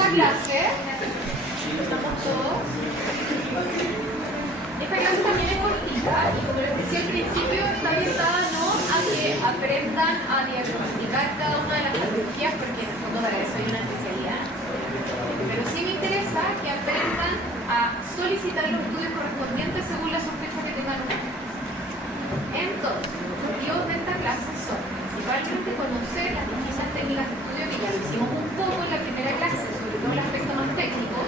esta clase, estamos todos. Esta clase también es cortita y como les decía al principio, está orientada no a que aprendan a diagnosticar cada una de las patologías, porque en el fondo para eso hay una especialidad. Pero sí me interesa que aprendan a solicitar los estudios correspondientes según la sospecha que tengan uno. Entonces, los objetivos de esta clase son principalmente conocer las distintas técnicas de estudio, que ya lo hicimos un poco en la primera clase, sobre todo el aspecto más técnico,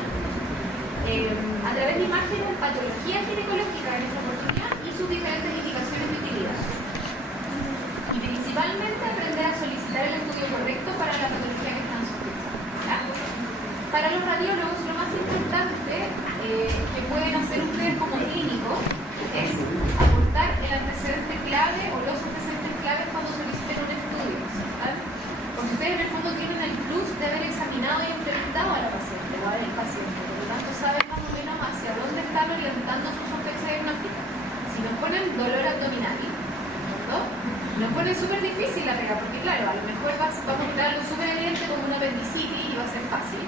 a través de imágenes de patología ginecológica en esta oportunidad y sus diferentes indicaciones de utilidad. Y principalmente aprender a solicitar el estudio correcto para la patología que están sospechando. Para los radiólogos, lo más importante que pueden hacer ustedes como clínicos es aportar el antecedente clave o los antecedentes claves cuando soliciten un estudio. ¿Vale? Porque ustedes en el fondo tienen el plus de haber examinado y entrevistado a la paciente o al paciente. Por lo tanto, saben más o menos hacia dónde están orientando su sospecha diagnóstica. Si nos ponen dolor abdominal, ¿no? Nos ponen súper difícil la pega, porque claro, a lo mejor vamos a mostrar algo súper evidente como una apendicitis y va a ser fácil.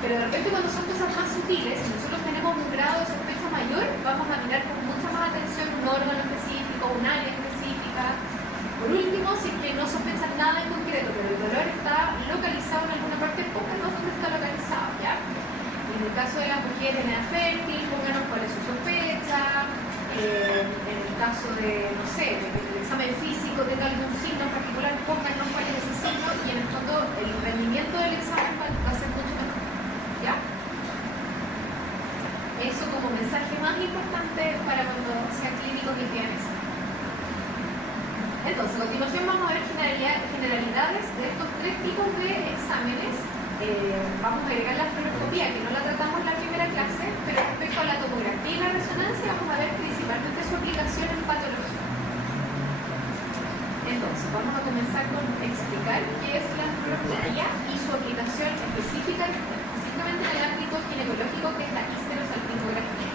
Pero de repente cuando son cosas más sutiles, si nosotros tenemos un grado de sospecha mayor, vamos a mirar con mucha más atención un órgano específico, un área específica. Por último, si es que no sospechan nada en concreto, pero el dolor está localizado en alguna parte, pónganos dónde está localizado, ¿ya? Y en el caso de las mujeres en edad fértil, pónganos cuál es su sospecha. En el caso de, no sé, de que el examen físico tenga algún signo en particular, pónganos cuál es ese signo y en el fondo el rendimiento del examen va a ser mucho mejor. ¿Ya? Eso como mensaje más importante para cuando sea clínico que tienes. Entonces, a continuación vamos a ver generalidades de estos tres tipos de exámenes. Vamos a agregar la fluoroscopía, que no la tratamos en la primera clase, pero respecto a la tomografía y la resonancia vamos a ver principalmente su aplicación en patología. Entonces, vamos a comenzar con explicar qué es la fluoroscopía y su aplicación específica en el ámbito ginecológico, que es la histerosalpingografía.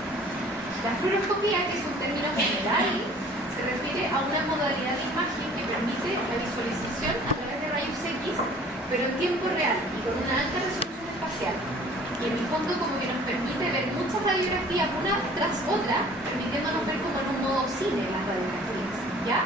La fluoroscopía, que es un término general, se refiere a una modalidad de imagen que permite la visualización a través de rayos X, pero en tiempo real y con una alta resolución espacial. Y en el fondo como que nos permite ver muchas radiografías una tras otra, permitiéndonos ver como en un modo cine las radiografías. ¿Ya?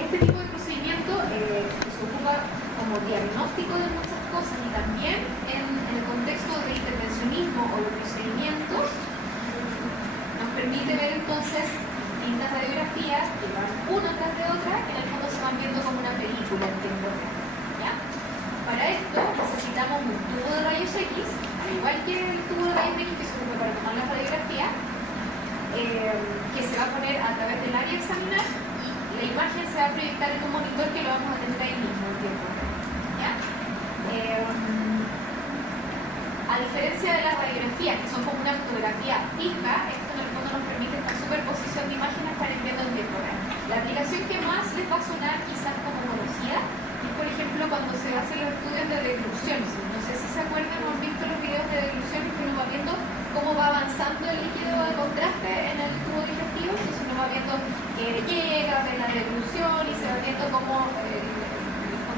Este tipo de procedimiento se ocupa como diagnóstico de muchas cosas y también en el contexto de intervencionismo o de procedimientos nos permite ver entonces distintas radiografías que van una tras de otra, que en el fondo se van viendo como una película en tiempo real. ¿Ya? Para esto necesitamos un tubo de rayos X, al igual que el tubo de rayos X que se usa para tomar las radiografías, que se va a poner a través del área a examinar y la imagen se va a proyectar en un monitor que lo vamos a tener ahí mismo en tiempo real. ¿Ya? A diferencia de las radiografías, que son como una fotografía fija, esto en el fondo nos permite esta superposición de imágenes para ir viendo en tiempo real. La aplicación que más les va a sonar quizás como conocida es, por ejemplo, cuando se hacen los estudios de deglución. No sé si se acuerdan, hemos visto los videos de deglución que uno va viendo cómo va avanzando el líquido de contraste en el tubo digestivo, entonces uno va viendo que llega, ve la deglución y se va viendo cómo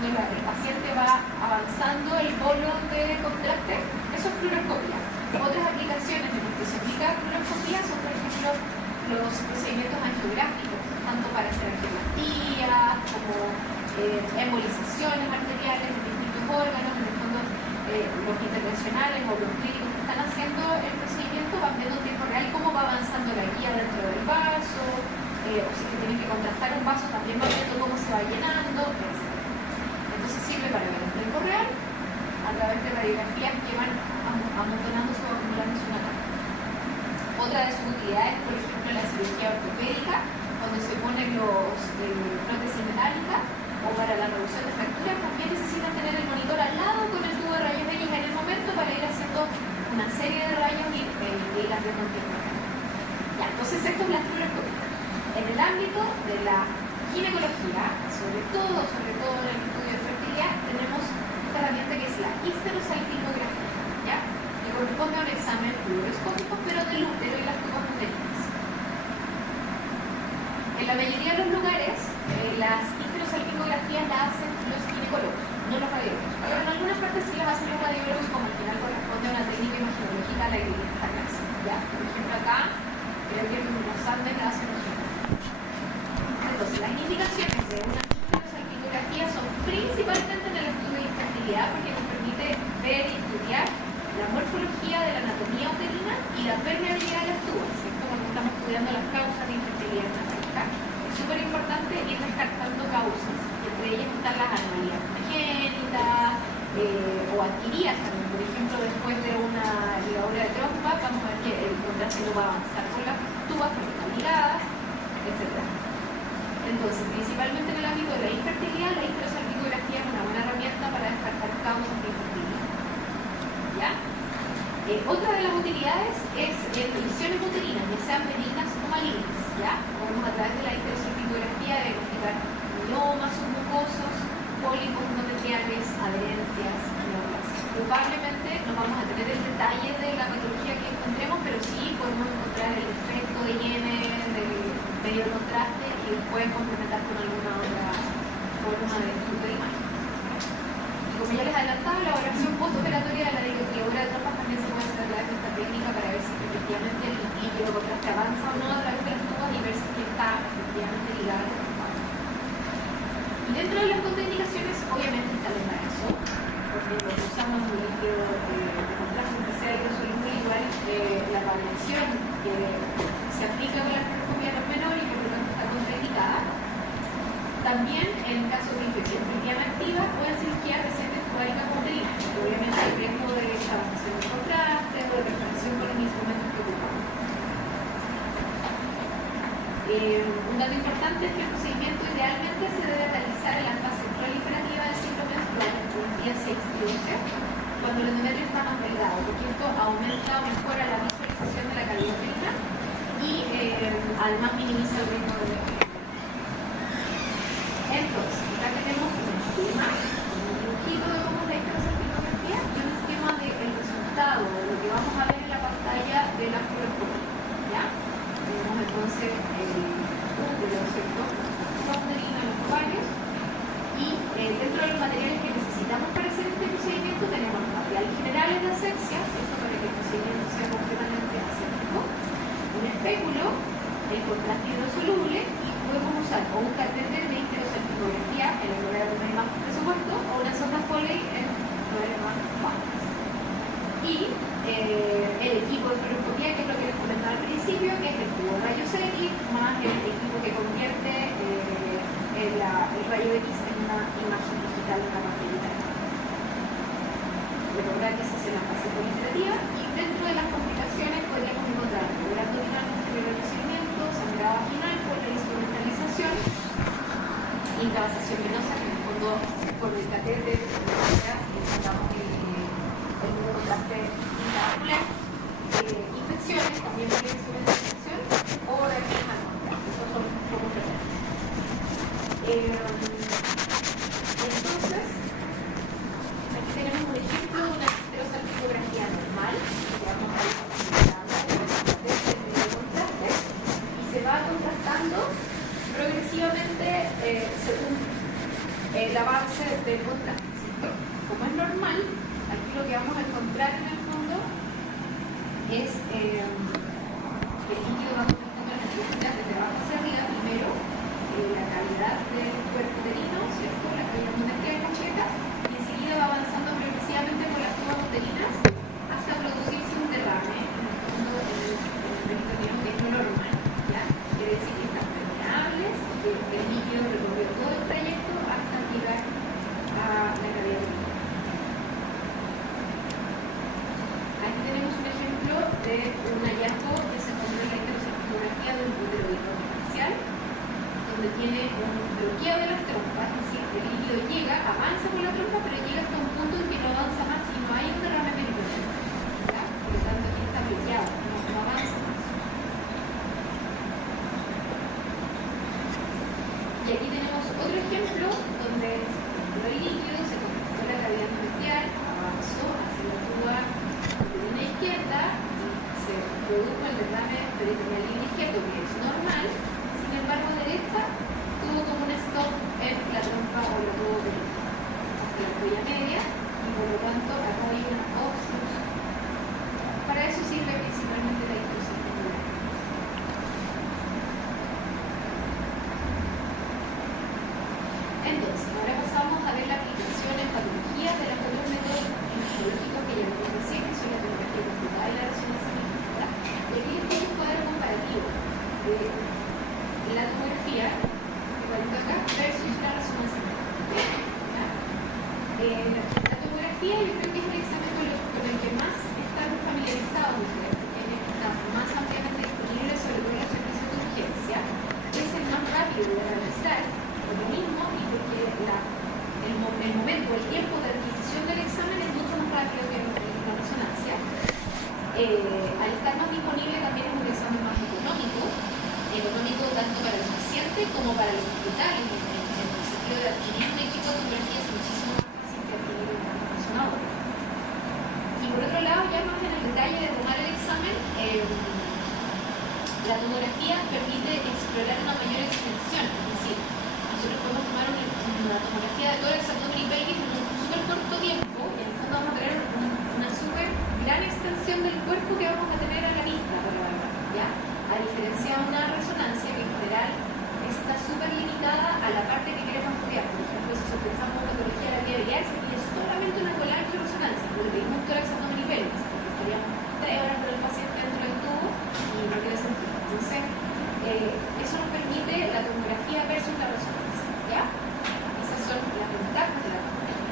el paciente va avanzando el bolo de contraste. Eso es fluoroscopía. Otras aplicaciones en las que se aplica fluoroscopía son, por ejemplo, los procedimientos angiográficos, tanto para hacer angioplastía como embolizaciones arteriales de distintos órganos. En el fondo, los intervencionales o los clínicos que están haciendo el procedimiento van viendo en tiempo real cómo va avanzando la guía dentro del vaso, o si tienen que contrastar un vaso, también van viendo cómo se va llenando, etc. Entonces sirve para ver en tiempo real a través de radiografías que van amontonándose o acumulándose una tabla. Otra de sus utilidades, por ejemplo, la cirugía ortopédica, cuando se ponen los prótesis metálicas o para la reducción de fracturas, también necesitan tener el monitor al lado con el tubo de rayos X en el momento para ir haciendo una serie de rayos y irlas viendo en tiempo real. Ya, entonces esto es la fluoroscopía. En el ámbito de la ginecología, sobre todo en el estudio de fertilidad, tenemos esta herramienta que es la histerosalpingografía, ¿ya? Que corresponde a un examen fluoroscópico, pero del útero y las tumbas uterinas. En la mayoría de los lugares, las histerosalpingografías las hacen los ginecólogos, no los radiólogos. geológica a la que viene esta clase, ¿ya? Por ejemplo, acá creo que los Andes la hacen un ejemplo. Entonces, las indicaciones de una microsalpingografía son principalmente en el estudio de infertilidad, porque nos permite ver y estudiar la morfología de la anatomía uterina y la permeabilidad de las tubas, ¿cierto? Cuando estamos estudiando las causas de infertilidad en la pareja, es súper importante ir descartando causas, y entre ellas están las anomalías congénitas o adquiridas también. Por ejemplo, después de una ligadura de trompa, vamos a ver que el contraste no va a avanzar con las tubas porque están ligadas, etc. Entonces, principalmente en el ámbito de la infertilidad, la microsalpingografía es una buena herramienta para descartar causas de infertilidad. ¿Ya? Otra de las utilidades es en lesiones uterinas, ya sean benignas o malignas. ¿Ya? Podemos a través de la microsalpingografía diagnosticar miomas submucosos, pólipos endometriales, adherencias, neoplasias. Probablemente no vamos a tener el detalle de la patología que encontremos, pero sí podemos encontrar el efecto de Jenner, del medio de contraste, y después complementar con alguna otra forma de estudio de imagen. Y como ya les adelantaba, la evaluación postoperatoria de la ligadura de trompas también se puede hacer a través de esta técnica para ver si efectivamente el líquido de contraste avanza o no a través de las tubas y ver si está efectivamente ligado a la trompa. Y dentro de las contraindicaciones, obviamente está el embarazo, porque lo que usamos un líquido de contraste que sea hidrosoluble, igual la radiación que se aplica con la fluoroscopía no es menor y por lo tanto está contraindicada. También en casos de infección previamente activa o en cirugía reciente tubárica uterina, porque obviamente hay riesgo de avanzación de contraste o de perforación con los instrumentos que ocupamos. Un dato importante es que el procedimiento idealmente se debe realizar en la fase proliferativa del ciclo menstrual, en los días 6 y 11, cuando el endometrio está más delgado, porque esto aumenta o mejora la visualización de la calidad uterina y además minimiza el riesgo de enfermedad. Entonces, acá tenemos un esquema, un dibujito de cómo es la microsalpingografía y un esquema del resultado de lo que vamos a ver en la pantalla de la fluoroscopía. ¿Ya? Tenemos entonces el útero, ¿cierto? La uterina, los ovarios, y dentro de los materiales que necesitamos para hacer este procedimiento tenemos material general en la asepsia, esto para que el procedimiento sea completamente aséptico, un espéculo, el contraste hidrosoluble, y podemos usar o un catéter de microsalpingografía en el lugar donde hay más presupuesto o una sonda Foley en lugares más bajos. Y el equipo de fluoroscopía, que es lo que les comentaba al principio, que es el tubo de rayos X más el equipo que convierte el rayo X en una imagen digital de una materialidad. Recordar que se hace en la fase proliferativa y dentro de las complicaciones podríamos encontrar dolor abdominal posterior al procedimiento, sangrado vaginal por la instrumentalización, incavasación venosa, que en el fondo por el catéter necesitamos el nudo contraste intravascular, infecciones, también por la instrumentalización, o reacciones al contraste. Esos son como frecuentes. Entonces, aquí tenemos un ejemplo de una microsalpingografía normal, que vamos a ir desde el medio contraste, y se va contrastando progresivamente según el avance del contraste, ¿cierto? Como es normal, aquí lo que vamos a encontrar en el fondo es que el líquido va aumentando la necesidad desde abajo hacia arriba, primero la cavidad del cuerpo uterino, ¿cierto? La cavidad endometrial completa, y enseguida va avanzando progresivamente por las tubas uterinas hasta producirse un derrame en el fondo del peritoneum, que es lo normal, ¿ya? Quiere decir que están permeables, que el líquido recorrió todo el trayecto hasta llegar a la cavidad uterina. Aquí tenemos un ejemplo de un hallazgo que se encontró en la microsalpingografía de un útero hiperficial, donde tiene un bloqueo de las trompas, es decir, el líquido llega, avanza por la trompa, pero llega hasta un punto en que no avanza más y no hay un derrame peritoneal. Por lo tanto, aquí está bloqueado, no avanza más. Y aquí tenemos otro ejemplo donde el líquido se conectó a la cavidad endometrial, avanzó hacia la tuba uterina izquierda y se produjo el derrame peritoneal izquierdo, que es normal. Sin embargo, a derecha tuvo como un stop en la trompa o la tuba uterina hasta la huella media, y por lo tanto acá hay una obstrucción. al estar más disponible también es un examen más económico tanto para el paciente como para los hospitales, en el sentido de adquirir un equipo de tomografía es muchísimo más fácil que adquirir un personal. Y por otro lado, ya más en el detalle de tomar el examen, la tomografía permite explorar una mayor extensión, es decir, nosotros podemos tomar una tomografía de tórax, abdomen y pelvis en un súper corto tiempo, y en el fondo vamos a tener una súper gran extensión del cuerpo que vamos a tener a la vista, por la verdad, ¿ya? A diferencia de una resonancia que en general está súper limitada a la parte que queremos estudiar. Por ejemplo, si sospechamos patología de la vía biliar, se pide solamente una colargio-resonancia, porque pedimos tórax, abdomen y pelvis, porque estaríamos 3 horas con el paciente dentro del tubo y no tiene sentido. Entonces, eso nos permite la tomografía versus la resonancia, ¿ya? Esas son las ventajas de la tomografía.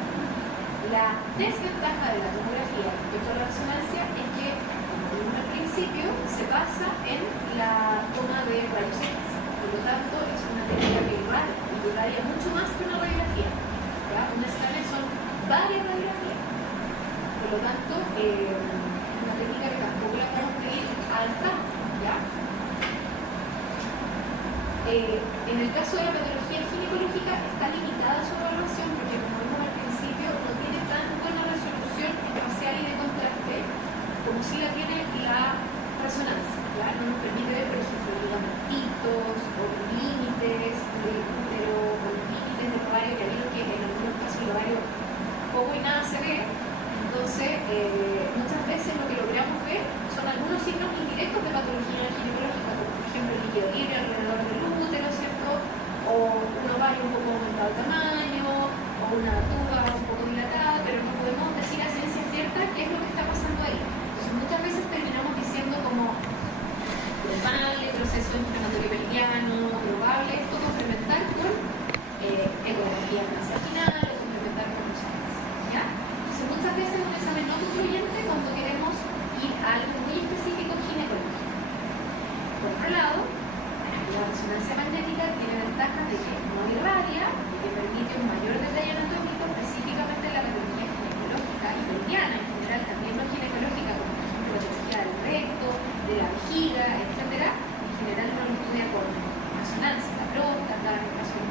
La desventaja de la tomografía respecto a la resonancia es que, como vimos al principio, se basa en la toma de rayos X. Por lo tanto, es una técnica que igual y duraría mucho más que una radiografía, ¿ya? Un escáner son varias radiografías. Por lo tanto, es una técnica que tampoco la podemos pedir al campo, ¿ya? En el caso de la patología ginecológica está limitada su evaluación porque, como vimos al principio, no tiene tan buena resolución espacial y de contraste como si la tiene la resonancia, ¿ya? No nos permite ver, por ejemplo, ligamentitos o límites del útero o límites del ovario, que hay que en algunos casos el ovario poco y nada se ve. Entonces, muchas veces lo que logramos ver son algunos signos indirectos de patología ginecológica, como por ejemplo el líquido libre alrededor del útero, ¿cierto? O un ovario un poco aumentado de tamaño, o una tuba un poco dilatada, pero no podemos decir a ciencia cierta qué es lo que está pasando ahí. Entonces, muchas veces terminamos diciendo como probable, proceso inflamatorio pelviano, probable, esto complementar con ecografía transvaginal o complementar con resonancia, ¿ya? Entonces, muchas veces un examen no concluyente cuando queremos ir a algo muy específico ginecológico. Por otro lado, la resonancia magnética tiene ventajas de que no irradia y que permite un mayor detalle anatómico, específicamente en la patología ginecológica y pelviana en general, también no ginecológica, como por ejemplo la patología del recto, de la vejiga, etc. En general no lo estudia con resonancia, la próstata, en el caso de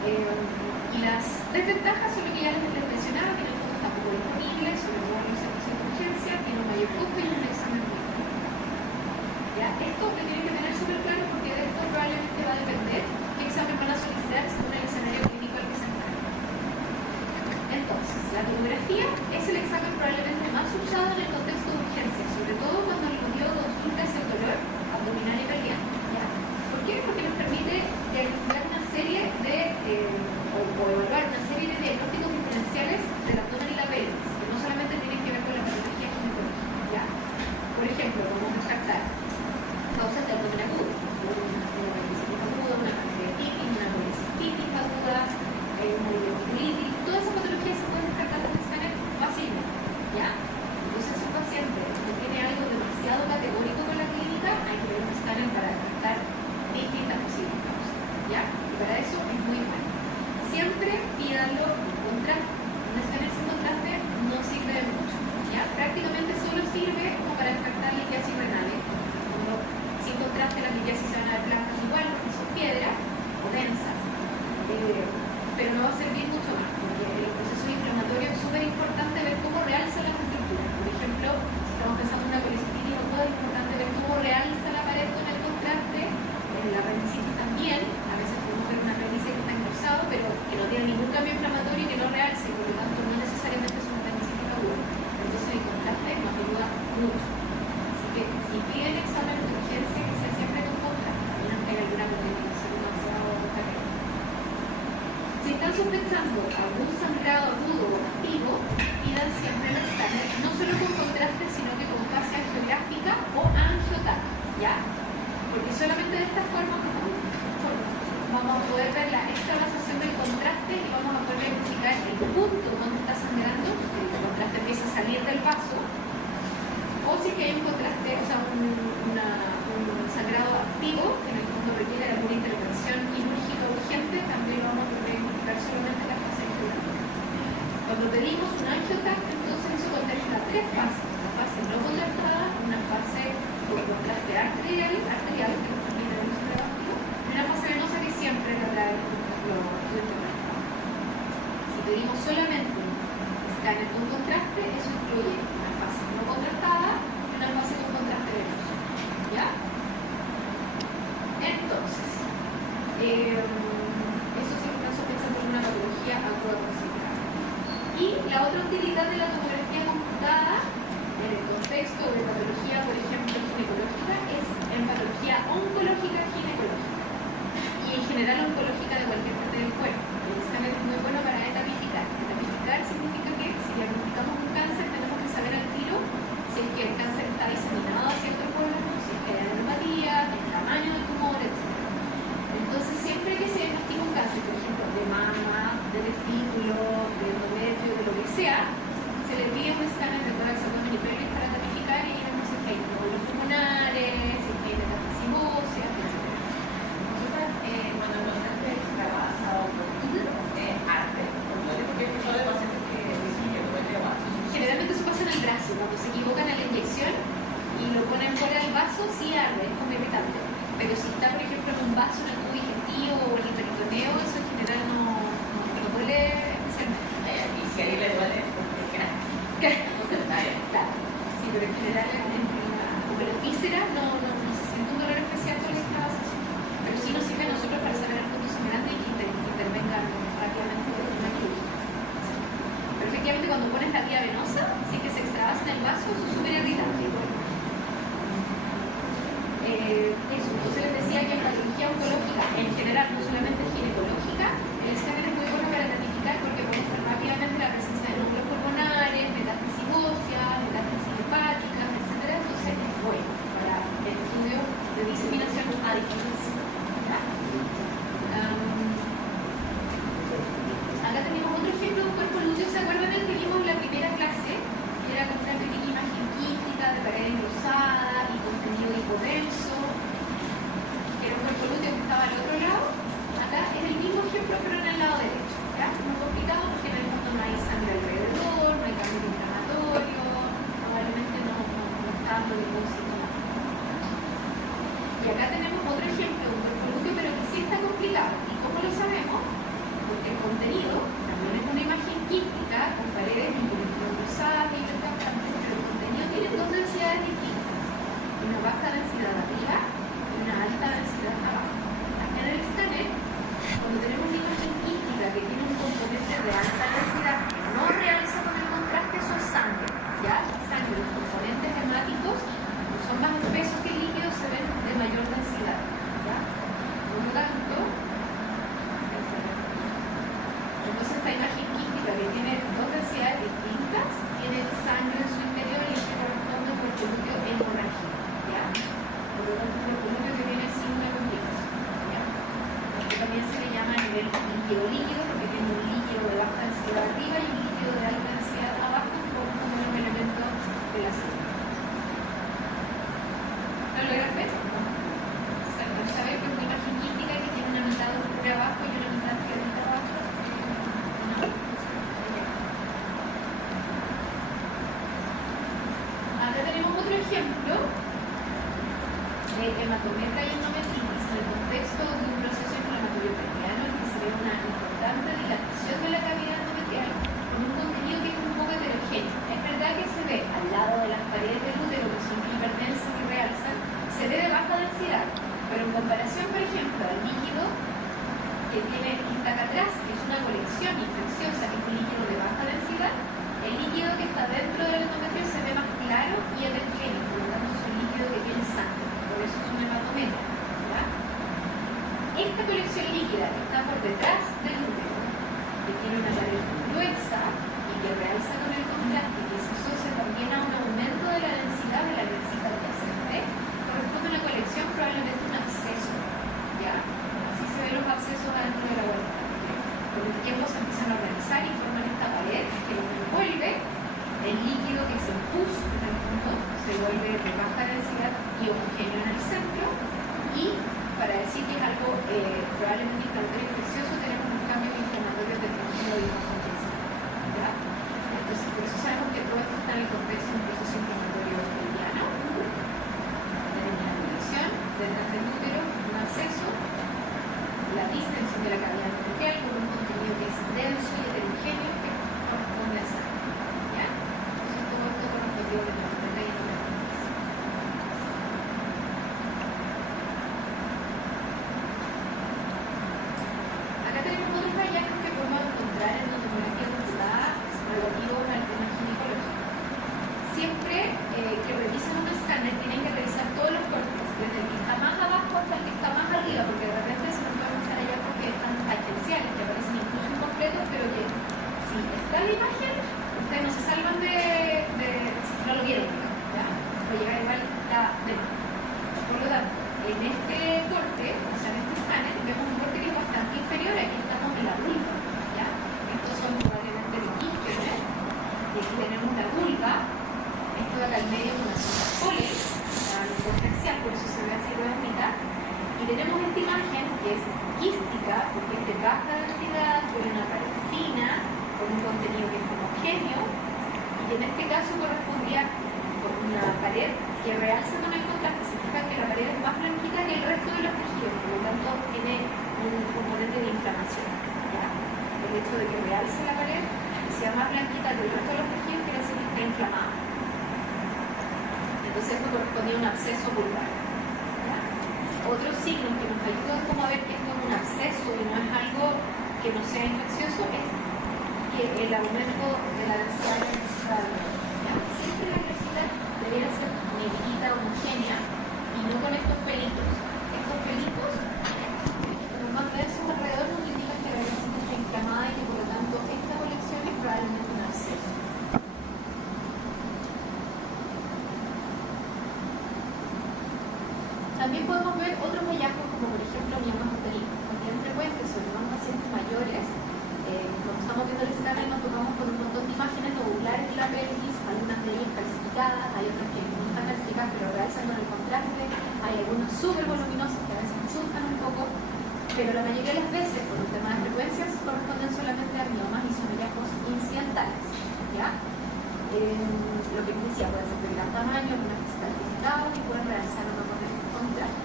y las desventajas son lo que ya les mencionaba, que en el fondo está poco disponible, sobre todo en los servicios de urgencia, tiene un mayor costo y un examen muy caro. ¿Ya? Esto lo tienen que tener súper claro porque de esto probablemente va a depender qué examen van a solicitar según el escenario clínico al que se enfrentan. Entonces, la tomografía es el examen probablemente más usado en el contexto de urgencia, sobre todo cuando el motivo de consulta es el dolor abdominal y pelviano. ¿Ya? ¿Por qué? Porque nos permite diagnosticar una serie de, o evaluar una serie de diagnósticos diferenciales del abdomen y la pelvis, que no solamente tienen que ver con la patología ginecológica. ¿Ya? Por ejemplo, vamos a descartar causas de abdomen agudo, una apendicitis aguda, una pancreatitis, una colecistitis aguda, una diverticulitis, todas esas patologías se pueden descartar desde el escáner fácilmente, ¿ya? Entonces, si un paciente no tiene algo demasiado categórico con la clínica, hay que ver un escáner para descartar distintas posibles causas, ¿ya? Y para eso es muy bueno. Siempre pídanlo en contraste. Un escáner sin contraste no sirve de mucho, ¿ya? Prácticamente solo sirve como para descartar litiasis renales. Sin contraste, las litiasis se van a ver blancas igual, porque son piedras o densas, pero no va a servir mucho más, porque el proceso inflamatorio es súper importante ver cómo realza las estructuras. Por ejemplo, si estamos pensando en una colecistitis aguda, es importante ver cómo realza la pared con el contraste. En la apendicitis también, a veces podemos ver una apéndice que está engrosado, pero que no tiene ningún cambio inflamatorio y que no realce, y por lo tanto no necesariamente es una apendicitis aguda. Entonces el contraste nos ayuda mucho. Así que si piden examen de urgencia, que sea siempre con contraste, a menos que haya alguna complicación demasiado grave. Si están sospechando algún sangrado agudo o activo, pidan siempre el escáner, no solo con contraste, sino que con fase angiográfica o angiotac, ¿ya? Porque solamente de esta forma vamos a poder ver la extravasación del contraste y vamos a poder identificar el punto donde está sangrando, el contraste empieza a salir del vaso, o si que hay un contraste, o sea, un sangrado activo, que en el fondo requiere alguna intervención quirúrgica urgente, también lo vamos a poder identificar solamente en la fase angiográfica. Cuando pedimos un angiotac, entonces eso contraste las tres fases. La fase no contrastada, una fase con contraste arterial, que también tenemos cerebrovascular, y una fase venosa que siempre la trae los Si pedimos solamente escáner con contraste, eso incluye una fase no contrastada y una fase con contraste venoso. ¿Ya? Entonces, eso se piensa por una patología aguda. Y la otra utilidad de la tomografía computada en el contexto de patología, por ejemplo, ginecológica, es en patología oncológica ginecológica y en general oncológica de cualquier parte del cuerpo. El escáner es muy bueno para etapificar. Etapificar significa que si diagnosticamos un cáncer tenemos que saber al tiro si es que el cáncer está diseminado hacia el cuerpo, si es que hay anormalía, el tamaño del tumor, etc. Entonces, siempre que se diagnostica un cáncer, por ejemplo, de mama, de testículo, de endometrio, de lo que sea, se le pide un escáner de tórax, abdomen y pelvis para etapificar y vemos si hay nódulos pulmonares, si hay metástasis óseas, etc. Cuando el paciente extravasa o arte, porque hay pacientes que dicen que duele o así. Generalmente eso pasa en el brazo, cuando se equivocan a la inyección y lo ponen fuera del vaso, sí arde, es como irritante. Pero si está, por ejemplo, en un vaso, en el tubo digestivo o en el peritoneo, eso en general no duele especialmente. Y si a él le duele, porque es grande. Claro, sí, pero en general como la víscera no se siente un dolor especial con la extravasación. Pero sí nos sirve a nosotros para saber el punto semerante y que intervengan rápidamente de una quirúrgica. Pero efectivamente cuando pones la vía venosa, sí que se extravasa en el vaso, eso es súper irritante. Eso, entonces les decía que en patología oncológica, en general, no solamente ginecológica, el escáner es muy bueno para identificar porque podemos ver rápidamente la presencia de nódulos pulmonares, metástasis óseas, metástasis hepáticas, etc. Entonces es bueno para el estudio de diseminación a distancia. Acá tenemos otro ejemplo de un cuerpo lúteo. ¿Se acuerdan del que vimos en la primera clase? Que era con una pequeña imagen quística de pared engrosada y contenido hipodenso, que era un cuerpo lúteo que estaba al otro lado. Acá es el mismo ejemplo pero en el lado derecho. ¿Ya? Es muy complicado porque en el fondo no hay sangre alrededor, no hay cambio inflamatorio, probablemente no está dando ningún síntoma. Y acá tenemos otro ejemplo de un cuerpo lúteo pero que sí está complicado. ¿Y cómo lo sabemos? Porque el contenido también es una imagen quística con paredes cruzadas y hipercaptantes, pero el contenido tiene dos densidades distintas, una baja densidad arriba y una alta densidad abajo. Acá en el escáner, cuando tenemos una imagen quística que tiene un componente de alta densidad que no realza con el contraste, eso es sangre. ¿Ya? Sangre, los componentes hemáticos son más espesos que el líquido, se ven de mayor densidad. ¿Ya? Por lo tanto, entonces esta imagen quística que tiene dos densidades distintas, tiene sangre en su interior y esto corresponde a un cuerpo lúteo hemorrágico, ¿ya? Por lo tanto, un cuerpo lúteo que viene sin una complicación, ¿ya? Esto también se le llama a nivel líquido porque tiene un líquido de baja densidad arriba y un líquido de alta densidad abajo como un elemento de la sangre. ¿Lo logran ver? ¿Saben que es una imagen quística que tiene una mitad oscura abajo y una mitad clarita abajo? Acá tenemos otro ejemplo de hematometra y endometritis en el contexto de un proceso inflamatorio perineal en que se ve una importante dilatación de la cavidad endometrial con un contenido que es un poco heterogéneo. Es verdad que se ve al lado de las paredes del útero que son hipertensas y realzan, se ve de baja densidad, pero en comparación, por ejemplo, al líquido que tiene acá atrás, que es una colección infecciosa, que es un líquido de baja densidad, el líquido que está dentro del endometrio se ve más claro y heterogéneo, por lo tanto es un líquido que tiene sangre, por eso es un hematometra. ¿Ya? Esta colección líquida que está por detrás del útero, que tiene una pared gruesa y que realza con el contraste, que se asocia también a un aumento de la densidad de la grasita adyacente, corresponde a una colección probablemente un absceso. ¿Ya? Así se ven los abscesos adentro de la vuelta. Con el tiempo se empiezan a organizar y forman esta pared que los envuelve. El líquido que se impuso en el fondo se vuelve de baja densidad y homogéneo en el centro. Y para decir que es algo probablemente inflamatorio infeccioso, tenemos un cambio inflamatorio del tejido y ¿ya? Entonces, por eso sabemos que todo esto está en el contexto Y tenemos esta imagen que es quística, porque es de baja densidad, tiene una pared fina, con un contenido que es homogéneo, y en este caso correspondía con una pared que realza con el contraste. Se fijan que la pared es más blanquita que el resto de los tejidos, por lo tanto tiene un componente de inflamación. ¿Ya? El hecho de que realce la pared y sea más blanquita que el resto de los tejidos quiere decir que está inflamada. Entonces esto correspondía a un absceso vulvar. Otros signos que nos ayudan como a ver que esto es un absceso y no es algo que no sea infeccioso es que el aumento de la densidad de la siempre la densidad debería ser negrita, homogénea y no con estos pelitos. Estos pelitos, los más densos alrededor, nos indican que la grasa está inflamada y que por lo tanto esta colección es probablemente un absceso. También podemos ver otros hallazgos como por ejemplo miomas uterinos, porque es frecuente, sobre todo en pacientes mayores. Cuando estamos viendo el escáner nos topamos con un montón de imágenes nodulares de la pelvis, algunas de ellas calcificadas, hay otras que no están calcificadas pero realzan con el contraste, hay algunas súper voluminosas que a veces me asustan un poco, pero la mayoría de las veces, por un tema de frecuencias, corresponden solamente a miomas y son hallazgos incidentales. ¿Ya? Lo que decía, puede ser de gran tamaño, algunas que se calcificadas y pueden realzar o no con el contraste.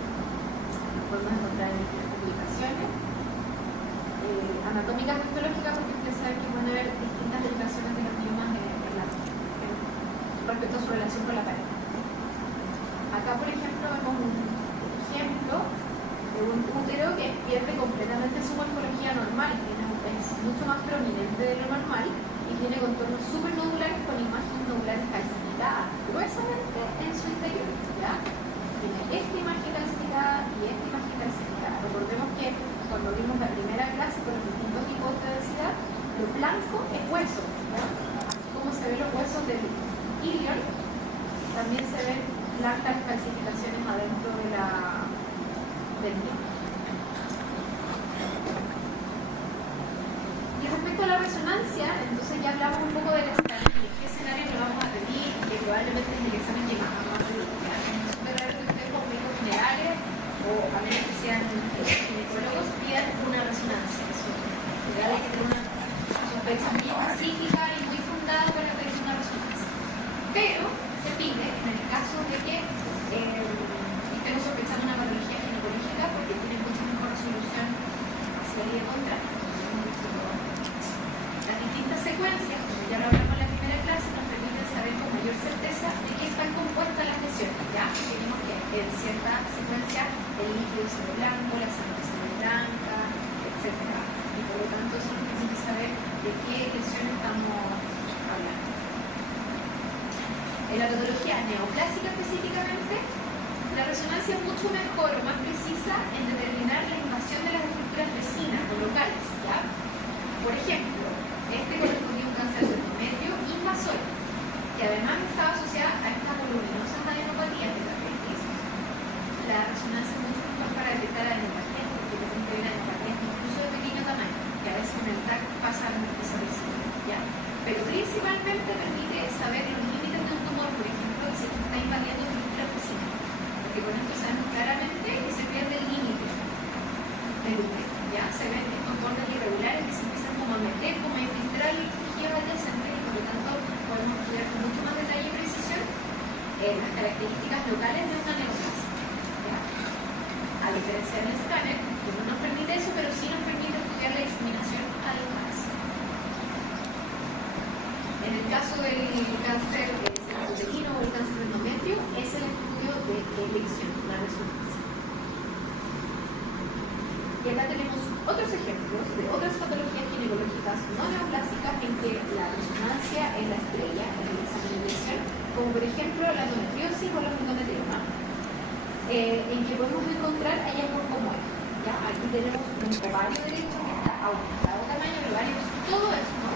Lo podemos encontrar en diferentes publicaciones. Anatómicas o histológicas, porque ustedes saben que van a haber distintas derivaciones de los miomas respecto a su relación con la pared. Acá, por ejemplo, vemos un ejemplo de un útero que pierde completamente su morfología normal, es mucho más prominente de lo normal y tiene contornos súper nodulares con imágenes nodulares calcificadas gruesamente en su interior. ¿Ya? Tiene esta imagen calcificada y esta imagen calcificada. Recordemos que cuando vimos la primera clase con los distintos tipos de densidad, lo blanco es hueso, ¿ya? Así como se ven los huesos del ilion, también se ven blancas calcificaciones adentro de del mioma. Y respecto a la resonancia, entonces ya hablamos un poco del escáner y de qué escenario le vamos a pedir, que probablemente es el examen de más de lo que hacen. Es súper raro que ustedes como médicos generales o a menos que sean ginecólogos pidan una resonancia. Eso, hay que tener una sospecha muy específica y muy fundada para pedir una resonancia. Pero se pide en el caso de que estemos sospechando una patología ginecológica porque tiene mucha mejor resolución hacia el día contra. Las distintas secuencias, como ya lo hablamos en la primera clase, nos permiten saber con mayor certeza de qué están compuestas las lesiones. Ya tenemos que en cierta secuencia el líquido se ve blanco, la sangre se ve blanca, etc. Y por lo tanto eso nos permite saber de qué lesión estamos hablando. En la patología neoplásica específicamente, la resonancia es mucho mejor o más precisa en determinar la invasión de las estructuras vecinas o locales. ¿Ya? Por ejemplo, este correspondía a un cáncer de endometrio invasor, que además estaba asociada a estas voluminosas adenopatías de la pelvis. La resonancia es mucho mejor para detectar adenopatías, porque pueden tener adenopatías incluso de pequeño tamaño, que a veces en el TAC pasan desapercibidos, ¿ya? Pero principalmente permite saber los límites de un tumor, por ejemplo, si está invadiendo estructuras vecinas, porque con esto sabemos claramente que se pierde el límite del útero, ¿ya? Se ven estos bordes irregulares que se empiezan como a meter, como a infiltrar los tejidos adyacentes y por lo tanto podemos estudiar con mucho más detalle y precisión las características locales de una neoplasia. A diferencia del escáner, que no nos permite eso, pero sí nos permite estudiar la diseminación además. En el caso del cáncer cervicuterino o el cáncer de endometrio, es el estudio de elección, la resonancia. Y acá tenemos otros ejemplos de otras patologías ginecológicas no neoplásicas en que la resonancia es la estrella en el examen de elección, como por ejemplo la endometriosis o los endometriomas, en que podemos encontrar hallazgos como este. ¿Ya? Aquí tenemos un ovario derecho que está aumentado de tamaño, el ovario es todo esto.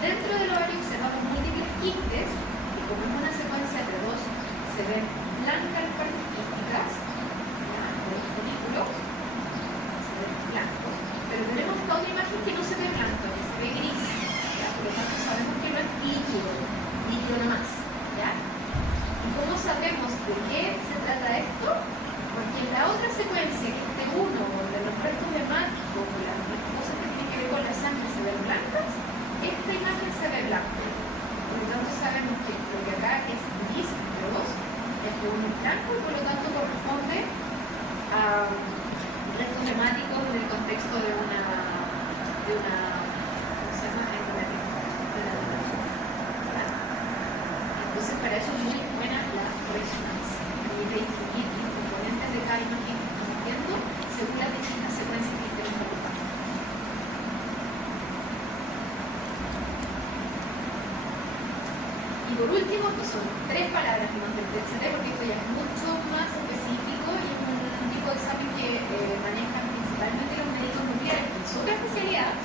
Dentro del ovario observamos múltiples quistes, y como es una secuencia de dos, se ven blancas las partes quísticas, los folículos, se ven blancos, pero tenemos toda una imagen que no se ve blanco, que se ve gris, ¿ya? Por lo tanto sabemos que no es líquido, líquido nomás, ¿ya? ¿Y cómo sabemos de qué se trata esto? Porque en la otra secuencia blanco y por lo tanto corresponde a restos temáticos en el contexto de una ¿cómo se llama? Entonces para eso es muy buena la resonancia, de distinguir los componentes de cada imagen que estamos viendo según las distintas secuencias que estemos ocupando. Y por último, que son 3 palabras que mantenté, porque esto ya es mucho más específico y es un tipo de examen que manejan principalmente los médicos nucleares, que es otra especialidad,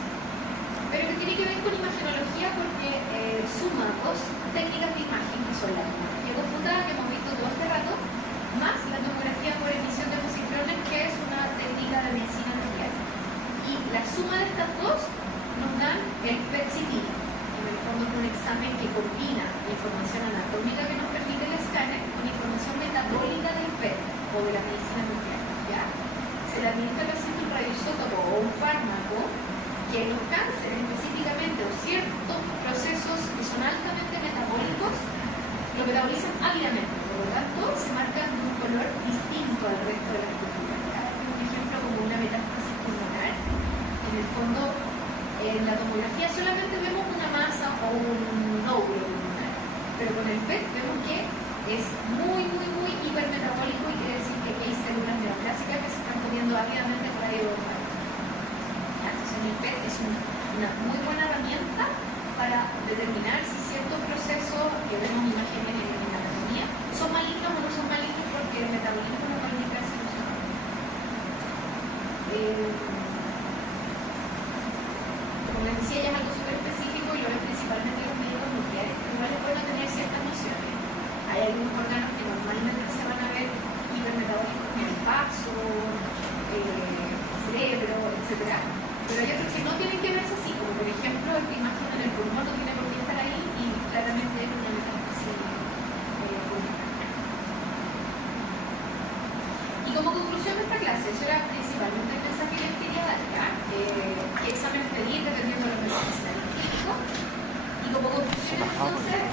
pero que tiene que ver con imagenología porque suma 2 técnicas de imagen, que son la tomografía computada, que hemos visto todo este rato, más la tomografía por emisión de positrones, que es una técnica de medicina nuclear. Y la suma de estas 2 nos dan el PET-CT. En el fondo es un examen que combina la información anatómica que nos permite el escáner con información metabólica del PET o de la medicina nuclear. ¿Ya? Se le administra al paciente un radioisótopo o un fármaco que en los cánceres específicamente o ciertos procesos que son altamente metabólicos lo metabolizan ávidamente, por lo tanto se marcan de un color distinto al resto de las culturas. Un ejemplo como una metástasis pulmonar, en el fondo en la tomografía solamente vemos una masa o un nódulo pulmonar, pero con el PET vemos que es muy hipermetabólico y quiere decir que hay células neoplásicas que se están poniendo ávidamente por ahí. Entonces el PET es una muy buena herramienta para determinar si ciertos procesos que vemos imágenes en la anatomía son malignos o no son malignos, porque el metabolismo no va a indicar si no son malignos. Como les decía, ya es algo súper específico y lo ven principalmente los médicos nucleares, pero igual es bueno tener ciertas nociones. Hay algunos órganos que normalmente se van a ver hipermetabólicos en el vaso, cerebro, etc. Pero hay otros que no tienen que verse así, como por ejemplo esta imagen en el pulmón no tiene por qué estar ahí y claramente es una metástasis pulmonar. Y como conclusión de esta clase, eso era principalmente el mensaje que les quería dar, ¿ya? ¿Qué exámenes pedir dependiendo de los métodos estadísticos? Y como conclusión entonces,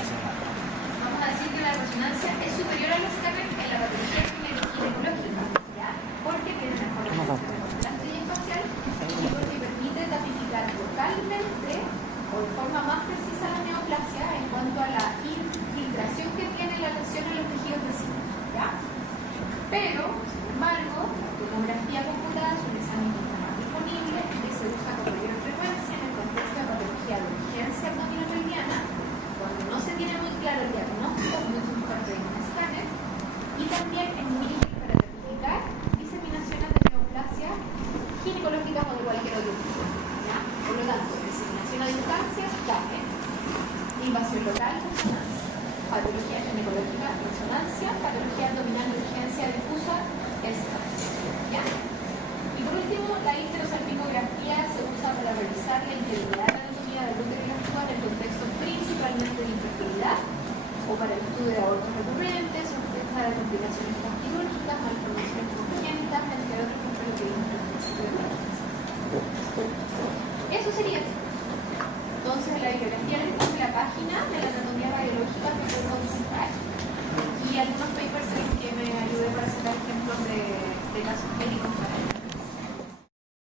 vamos a decir que la resonancia es superior al escáner en la patología ginecológica, ¿ya? Porque tiene mejor reconocimiento y espacial y porque permite tipificar localmente o de forma más precisa la neoplasia en cuanto a la infiltración que tiene la lesión en los tejidos vecinos, ¿ya? Pero, sin embargo, la tomografía computada es un examen que está más disponible, que se usa con mayor frecuencia en el contexto de patología de urgencia abdominopelviana, cuando no se tiene muy claro el diagnóstico, mucho mejor pedir un escáner, y también es muy útil para identificar diseminaciones de neoplasia ginecológicas o de cualquier otro tipo, ¿ya? Por lo tanto, diseminación a distancia, escáner, invasión local, resonancia, patología ginecológica, resonancia, patología abdominal de urgencia difusa, escáner, ¿ya? Y por último, la histerosalpingografía se usa para revisar la integridad de la anatomía del útero y la vulva en el contexto principalmente de infertilidad o para el estudio de abortos recurrentes, sospecha de complicaciones postquirúrgicas, malformaciones congénitas, entre otros con lo que vimos en el principio de la clase. Eso sería. Entonces, en la bibliografía les puse la página de la anatomía radiológica que puedo consultar y algunos papers en los que me ayudé para sacar ejemplos de casos médicos para